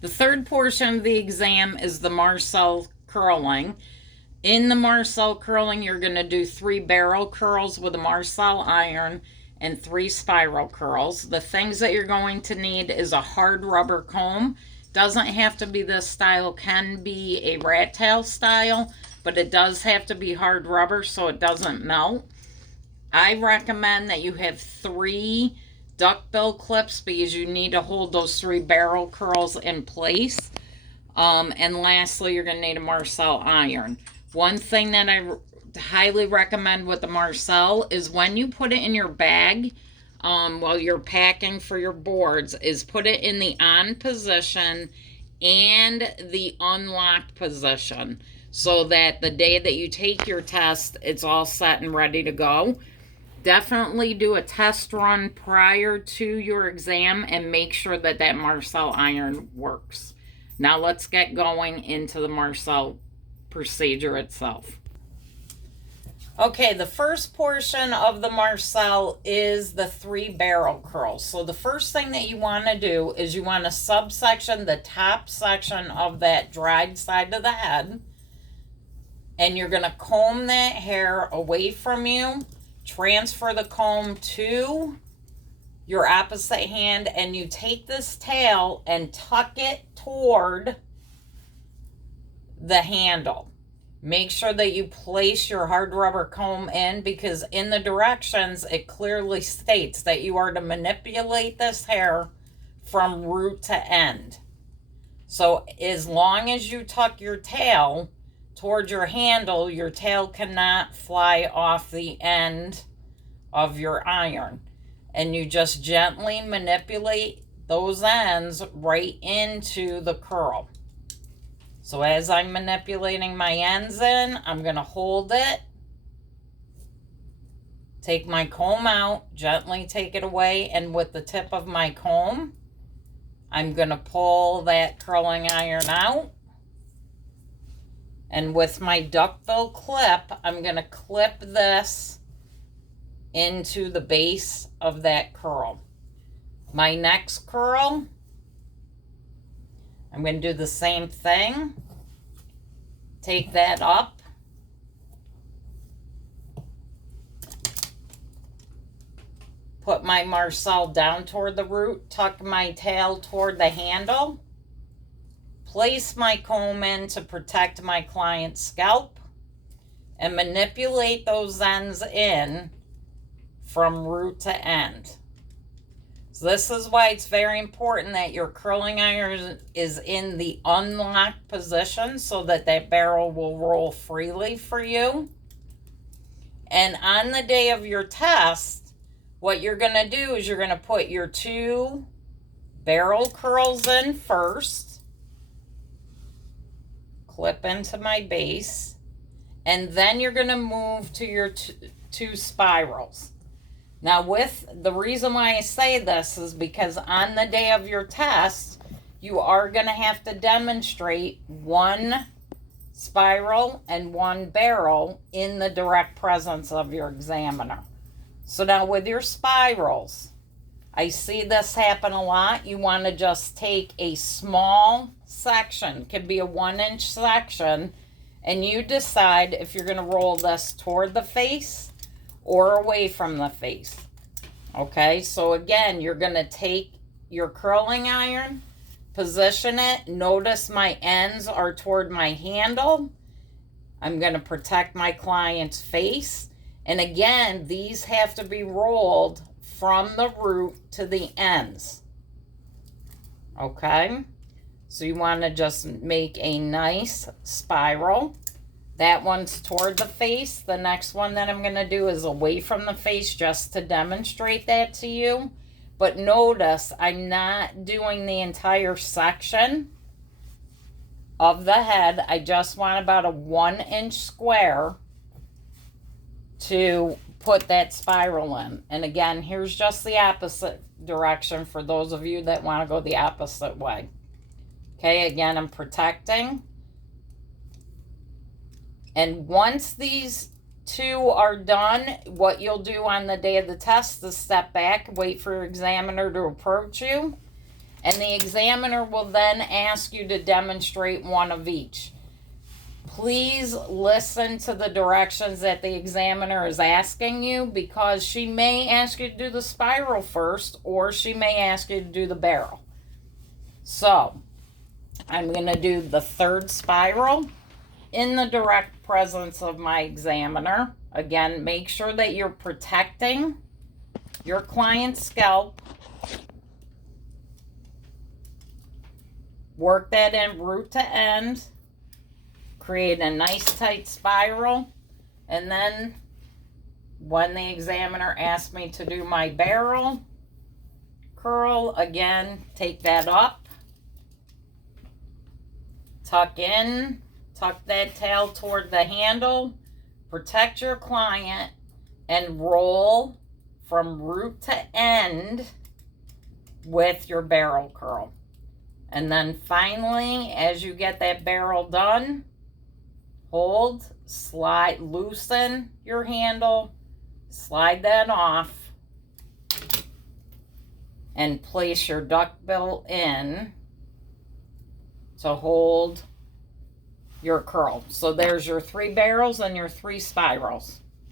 The third portion of the exam is the Marcel curling. In the Marcel curling, you're going to do 3 barrel curls with a Marcel iron and 3 spiral curls. The things that you're going to need is a hard rubber comb. Doesn't have to be this style, can be a rat tail style, but it does have to be hard rubber so it doesn't melt. I recommend that you have 3 duckbill clips because you need to hold those 3 barrel curls in place. And lastly, you're going to need a Marcel iron. One thing that I highly recommend with the Marcel is when you put it in your bag while you're packing for your boards, is put it in the on position and the unlocked position so that the day that you take your test, it's all set and ready to go. Definitely do a test run prior to your exam and make sure that that Marcel iron works. Now let's get going into the Marcel procedure itself. Okay, the first portion of the Marcel is the 3 barrel curls. So the first thing that you want to do is you want to subsection the top section of that dried side of the head. And you're going to comb that hair away from you. Transfer the comb to your opposite hand, and you take this tail and tuck it toward the handle. Make sure that you place your hard rubber comb in, because in the directions it clearly states that you are to manipulate this hair from root to end. So as long as you tuck your tail toward your handle, your tail cannot fly off the end of your iron. And you just gently manipulate those ends right into the curl. So as I'm manipulating my ends in, I'm going to hold it, take my comb out, gently take it away, and with the tip of my comb, I'm going to pull that curling iron out. And with my duckbill clip, I'm going to clip this into the base of that curl. My next curl, I'm going to do the same thing. Take that up. Put my Marcel down toward the root, tuck my tail toward the handle. Place my comb in to protect my client's scalp and manipulate those ends in from root to end. So this is why it's very important that your curling iron is in the unlocked position so that that barrel will roll freely for you. And on the day of your test, what you're going to do is you're going to put your 2 barrel curls in first. Clip into my base, and then you're going to move to your 2 spirals. Now, with the reason why I say this is because on the day of your test, you are going to have to demonstrate 1 spiral and 1 barrel in the direct presence of your examiner. So now with your spirals, I see this happen a lot. You want to just take a small section, could be a 1-inch section, and you decide if you're going to roll this toward the face or away from the face. Okay, so again, you're going to take your curling iron, position it. Notice my ends are toward my handle. I'm going to protect my client's face. And again, these have to be rolled from the root to the ends. Okay, so you want to just make a nice spiral. That one's toward the face. The next one that I'm going to do is away from the face, just to demonstrate that to you. But notice I'm not doing the entire section of the head. I just want about a 1-inch square to put that spiral in. And again, here's just the opposite direction for those of you that want to go the opposite way. Okay, again, I'm protecting. And once these 2 are done, what you'll do on the day of the test is step back, wait for your examiner to approach you, And the examiner will then ask you to demonstrate one of each. Please listen to the directions that the examiner is asking you, because she may ask you to do the spiral first, or she may ask you to do the barrel. So, I'm going to do the third spiral in the direct presence of my examiner. Again, make sure that you're protecting your client's scalp. Work that in root to end. Create a nice tight spiral. And then when the examiner asks me to do my barrel curl, again, take that up. Tuck in. Tuck that tail toward the handle. Protect your client and roll from root to end with your barrel curl. And then finally, as you get that barrel done, hold, slide, loosen your handle, slide that off, and place your duckbill in to hold your curl. So there's your 3 barrels and your 3 spirals.